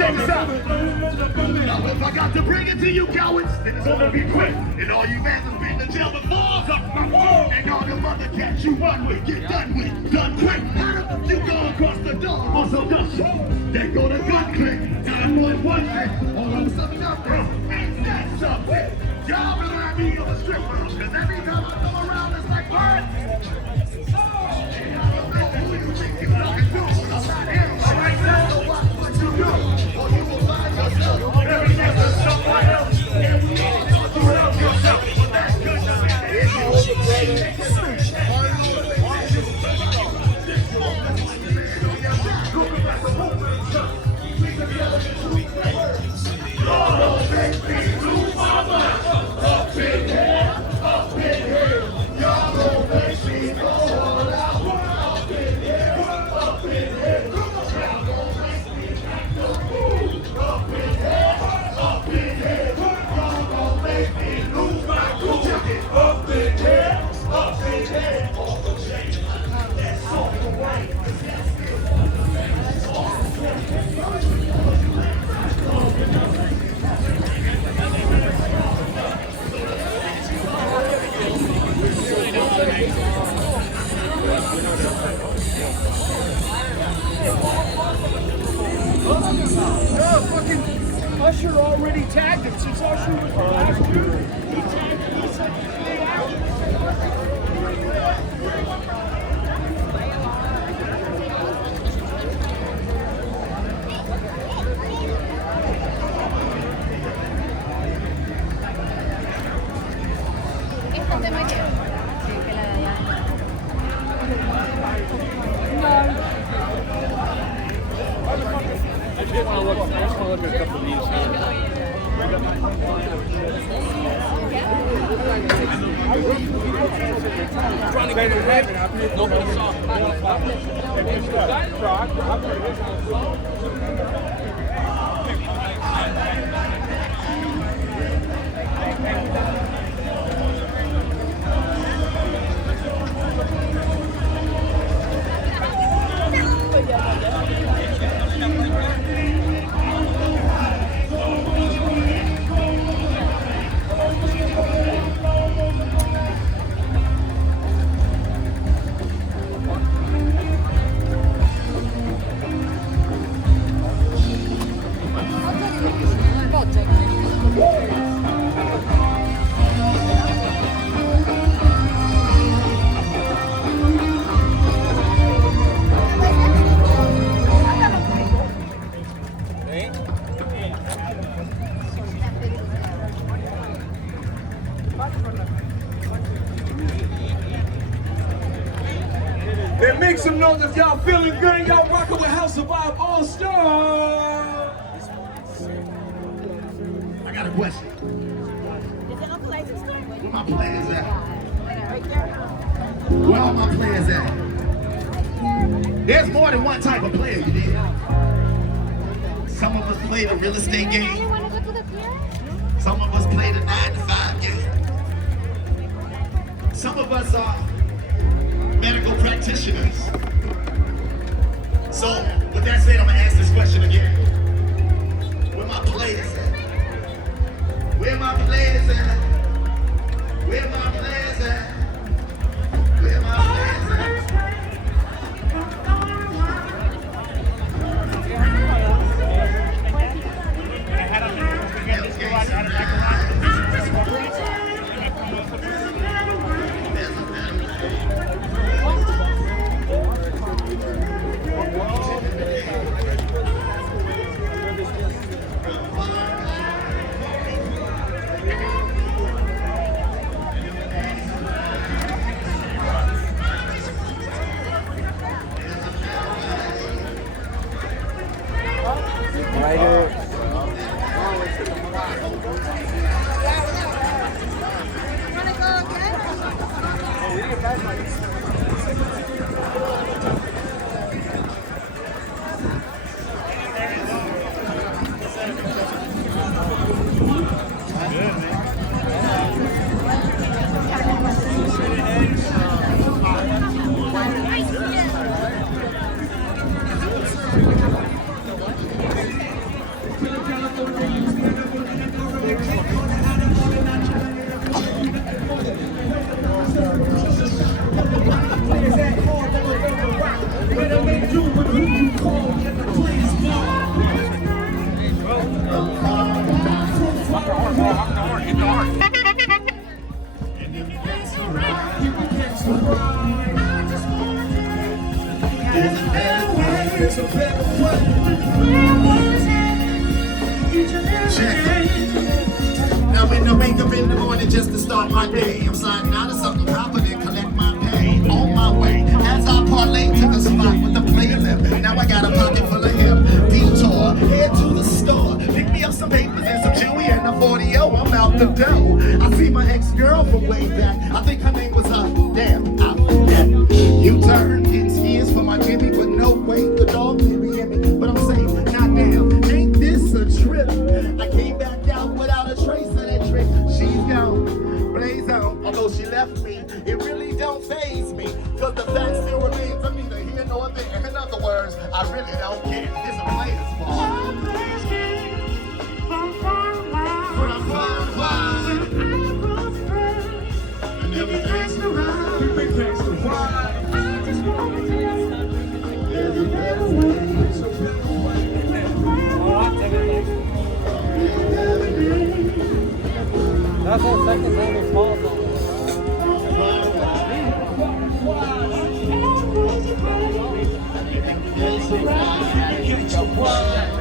check this out. Now if I got to bring it to you cowards, then it's gonna be quick. And all you fans have been to jail before, suck my phone. And all the mother cats you run with, get done quick. You go across the door, also dust. Then go to gun click, 911 click. All of a sudden nothing, ain't that something? Y'all remind me of a strip club, cause every time I come around it's like, what? Who you think you talking to? I'm not him. Alright, so what you do? Or you will find yourself very next to someone else. And we all know to help yourself. But that's good to me. Usher already tagged him since Usher was the last dude. He tagged him. He said, "Stay out." Esta te María. Sí, que la de allá. I just want to look at a couple of these. Trying to get it right. Nobody saw Then make some noise if y'all feeling good and y'all rocking with House of Vibe All Star. I got a question. Where my players at? Where all my players at? There's more than one type of player, you dig? Some of us play the real estate game. Some of us play the 9-to-5 game. Some of us are medical practitioners. So, with that said, I'm gonna ask this question again. Where my players at? Where my players at? Where my players at? Where my players at? Now when I wake up in the morning just to start my day, I'm sliding out of something proper then collect my pay. On my way, as I parlay to the spot with the player left. Now I got a pocket full of him. Detour, head to the store. Pick me up some papers and some chewy and a 40-0. I'm out the door. I see my ex-girl from way back. I think her name was damn, I forget. You turn in skins for my Jimmy, but no way, the dog didn't be in me. But I'm saying, nah damn, ain't this a trip? I came back out without a trace of that trick. She's gone, blaze on, although she left me. It really don't faze me, cause the fact still remains. I'm neither here nor there. In other words, I really don't care. It's a player's fault. From far wide, and everything's around. Everything's around. I just wanted to there's a better way. That's our second time it's small. It's around.